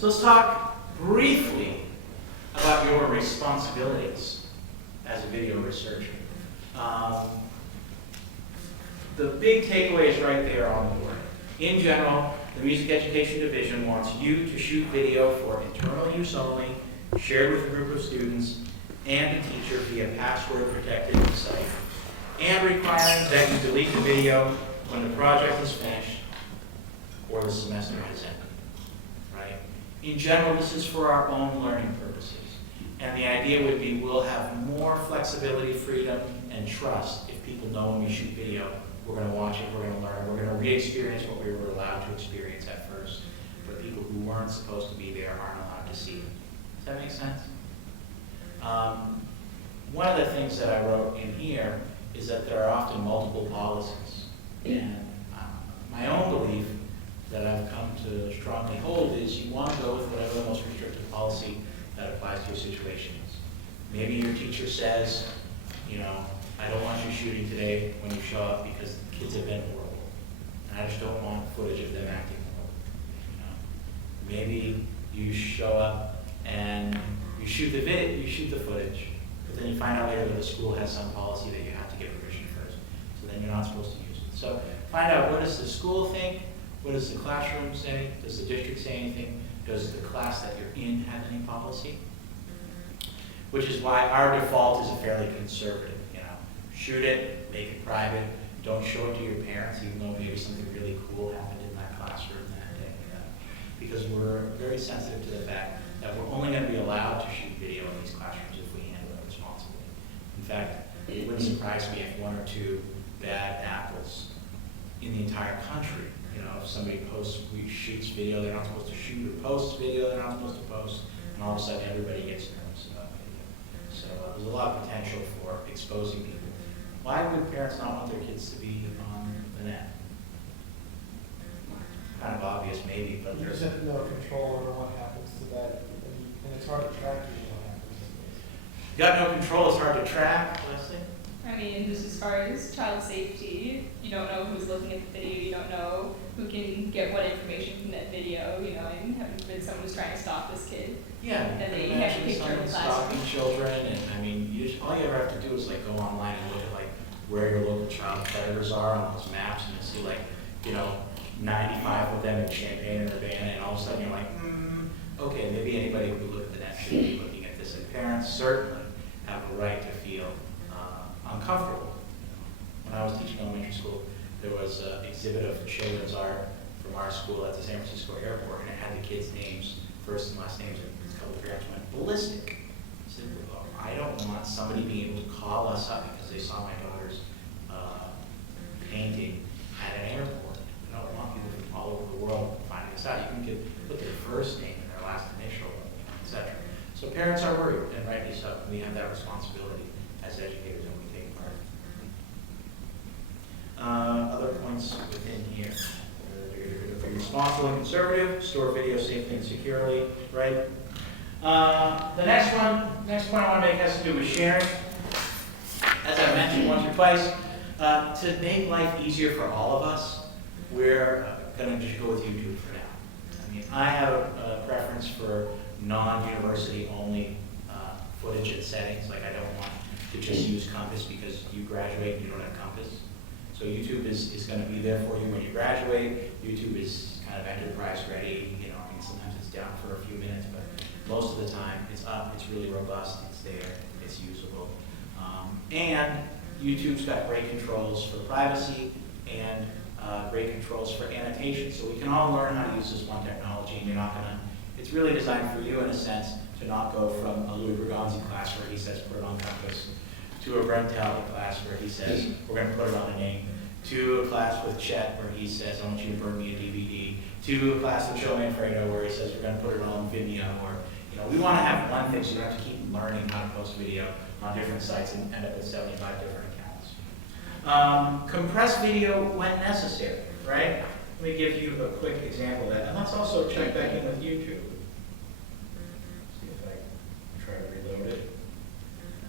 So let's talk briefly about your responsibilities as a video researcher. The big takeaway is right there on the board. In general, the Music Education Division wants you to shoot video for internal use only, shared with a group of students, and a teacher via password-protected site, and requiring that you delete the video when the project is finished or the semester has ended, right? In general, this is for our own learning purposes. And the idea would be we'll have more flexibility, freedom, and trust if people know when we shoot video, we're going to watch it, we're going to learn, we're going to re-experience what we were allowed to experience at first. But people who weren't supposed to be there aren't allowed to see it. Does that make sense? One of the things that I wrote in here is that there are often multiple policies. And my own belief that I've come to strongly hold is you want to go with whatever the most restrictive policy that applies to your situation is. Maybe your teacher says, you know, I don't want you shooting today when you show up because the kids have been horrible. And I just don't want footage of them acting horrible. You know? Maybe you show up and you shoot the footage, but then you find out later that the school has some policy that you have to get permission first. So then you're not supposed to use it. So find out, what does the school think? What does the classroom say? Does the district say anything? Does the class that you're in have any policy? Which is why our default is a fairly conservative. Shoot it, make it private, don't show it to your parents, even though maybe something really cool happened in that classroom that day. Because we're very sensitive to the fact that we're only going to be allowed to shoot video in these classrooms if we handle it responsibly. In fact, it wouldn't surprise me if one or two bad apples in the entire country, you know, if somebody shoots video they're not supposed to shoot, or posts video they're not supposed to post, and all of a sudden everybody gets nervous about video. So there's a lot of potential for exposing people. Why would parents not want their kids to be on the net? Kind of obvious, maybe, but you there's just have no control over what happens to that, and it's hard to track what happens. You got no control, it's hard to track, Leslie. I mean, just as far as child safety, you don't know who's looking at the video, you don't know who can get what information from that video, you know, and having been someone who's trying to stop this kid. Yeah, And they have to picture in the classroom. stalking children, and I mean, all you ever have to do is like go online and look at like where your local child predators are on those maps, and you see like, you know, 95 of them in Champaign and Urbana, and all of a sudden you're like, okay, maybe anybody who would look at the net should be looking at this. And parents certainly have a right to feel uncomfortable. When I was teaching elementary school, there was an exhibit of children's art from our school at the San Francisco airport, and it had the kids' names, first and last names, and a couple of parents went ballistic. Simply, well, I don't want somebody being able to call us up because they saw my daughter's painting at an airport. I don't want people from all over the world finding this out. You can put their first name and their last initial, etc. So parents are worried, and rightly so. We have that responsibility as educators, and we take part. Other points within here. Be responsible and conservative, store video safely and securely, right? The next point I want to make has to do with sharing. As I mentioned once or twice, to make life easier for all of us, we're going to just go with YouTube for now. I mean, I have a preference for non-university only footage and settings. Like, I don't want to just use Compass because you graduate and you don't have Compass. So YouTube is going to be there for you when you graduate. YouTube is kind of enterprise ready. You know, I mean, sometimes it's down for a few minutes, but most of the time it's up, it's really robust, it's there, it's usable. And YouTube's got great controls for privacy and great controls for annotation. So we can all learn how to use this one technology, and you're not going to, it's really designed for you in a sense to not go from a Louis Berganzi class where he says put it on Compass, to a Brent Talbot class where he says we're going to put it on a name, to a class with Chet where he says I want you to burn me a DVD, to a class with Joe Manfredo where he says we're going to put it on Vimeo, or, you know, we want to have one thing so you don't have to keep learning how to post video on different sites and end up with 75 different accounts. Compress video when necessary, right? Let me give you a quick example of that, and let's also check back in with YouTube. See if I try to reload it.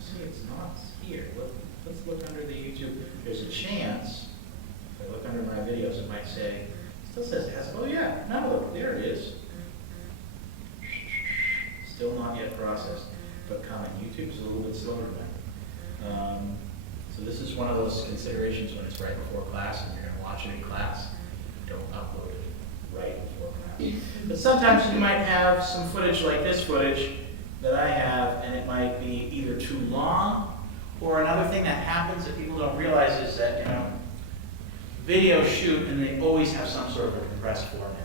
See, it's not here. Let's look under the YouTube. There's a chance, if I look under my videos, it might say, it still says it has, oh yeah, no, there it is. still not yet processed, but coming. YouTube's a little bit slower than that. So this is one of those considerations when it's right before class and you're going to watch it in class. Don't upload it right before class. But sometimes you might have some footage like this footage that I have, and it might be either too long, or another thing that happens that people don't realize is that, videos shoot and they always have some sort of a compressed format.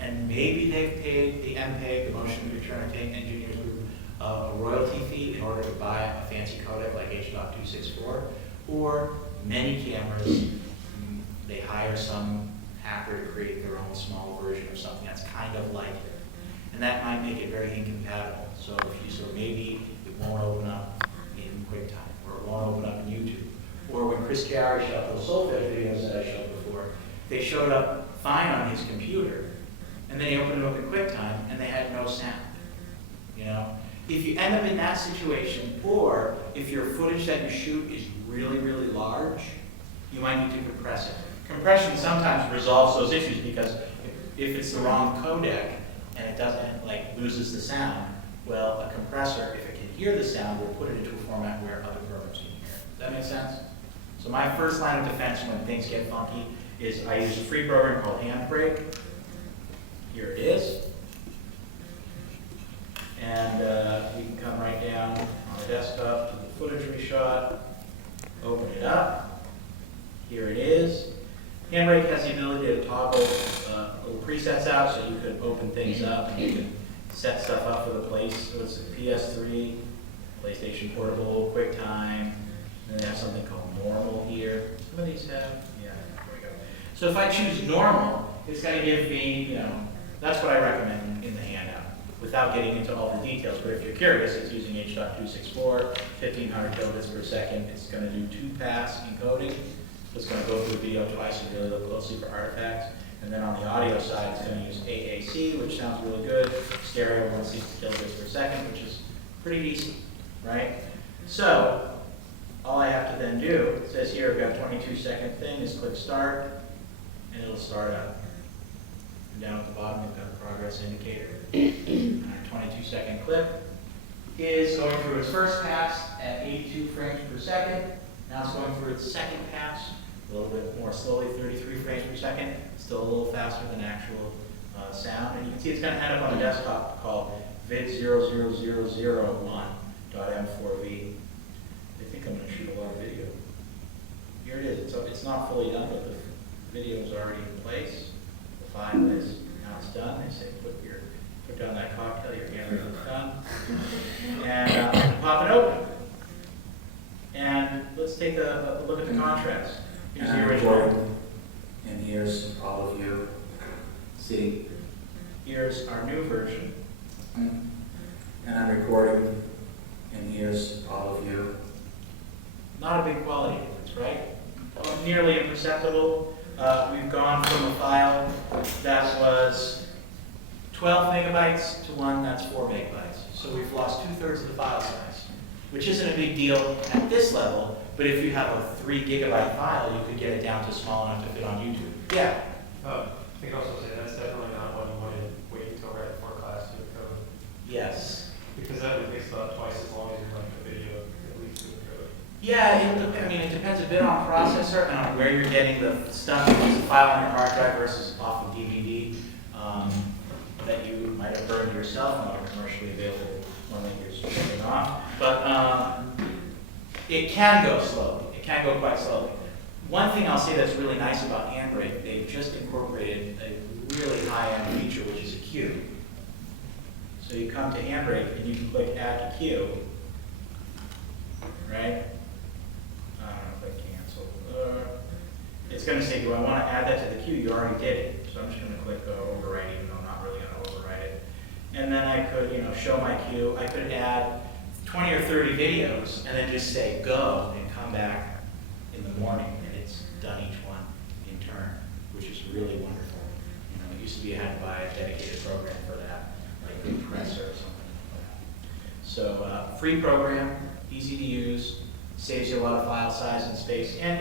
And maybe they've paid the MPEG, the Motion Picture Engineers Group, a royalty fee in order to buy a fancy codec like H.264, or many cameras, they hire some hacker to create their own small version of something that's kind of like it. And that might make it very incompatible. So maybe it won't open up in QuickTime, or it won't open up in YouTube. Or when Chris Cayari shot those Solfege videos that I showed before, they showed up fine on his computer, and then he opened it up in QuickTime, and they had no sound. If you end up in that situation, or if your footage that you shoot is really, really large, you might need to compress it. Compression sometimes resolves those issues because if it's the wrong codec and it doesn't, loses the sound, well, a compressor, if it can hear the sound, will put it into a format where other programs can hear it. Does that make sense? So my first line of defense when things get funky is I use a free program called HandBrake. Here it is. And we can come right down on the desktop to the footage we shot, open it up. Here it is. HandBrake has the ability to toggle little presets out, so you could open things up and you could set stuff up for the place. So it's a PS3, PlayStation Portable, QuickTime, and they have something called Normal here. Some of these have, yeah, there we go. So if I choose Normal, it's going to give me, that's what I recommend in the handout, without getting into all the details. But if you're curious, it's using H.264, 1500 kilobits per second. It's going to do 2-pass encoding. It's going to go through the video twice and really look closely for artifacts. And then on the audio side, it's going to use AAC, which sounds really good. Stereo 160 kilobits per second, which is pretty decent, right? So all I have to then do, it says here, I've got a 22-second thing, is click start, and it'll start up. And down at the bottom, we've got a progress indicator. Our 22-second clip is going through its first pass at 82 frames per second. Now it's going through its second pass, a little bit more slowly, 33 frames per second. Still a little faster than actual sound. And you can see it's going to end up on a desktop called vid00001.m4v. I think I'm going to shoot a lot of video. Here it is. It's not fully done, but the video is already in place. The file is. Now it's done. They say put down that cocktail, your camera is done. And pop it open. And let's take a look at the contrast. Here's the original. And here's all of you. See? Here's our new version. And I'm recording. And here's all of you. Not a big quality difference, right? Nearly imperceptible. We've gone from a file that was 12 megabytes to one that's 4 megabytes. So we've lost 2/3 of the file size, which isn't a big deal at this level, but if you have a 3 gigabyte file, you could get it down to small enough to fit on YouTube. Yeah? I think also say that's definitely not one you want to wait until right before class to code. Yes. Because that takes about twice as long as you're running the video, at least to code. Yeah, it depends a bit on processor and on where you're getting the stuff. If it's a file on your hard drive versus off of DVD that you might have burned yourself, not a commercially available one that you're shipping off. But it can go slowly. It can go quite slowly. One thing I'll say that's really nice about HandBrake, they've just incorporated a really high-end feature, which is a queue. So you come to HandBrake and you can click Add to Queue, right? Click Cancel. It's going to say, do I want to add that to the queue? You already did it. So I'm just going to click Overwrite, even though I'm not really going to overwrite it. And then I could, show my queue. I could add 20 or 30 videos and then just say go and come back in the morning, and it's done each one in turn, which is really wonderful. It used to be I had to buy a dedicated program for that, like Compressor or something like that. So free program, easy to use, saves you a lot of file size and space. And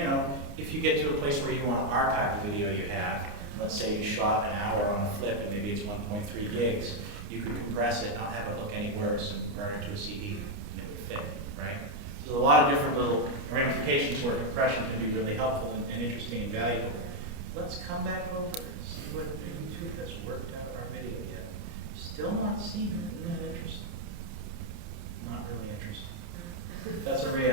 if you get to a place where you want to archive the video you have, let's say you shot an hour on a flip and maybe it's 1.3 gigs, you could compress it, not have it look any worse, and burn it to a CD, and it would fit, right? So there's a lot of different little ramifications where compression can be really helpful and interesting and valuable. Let's come back over and see what YouTube has worked out of our video yet. Still not seeing it. Isn't that interesting? Not really interesting. That's a reality.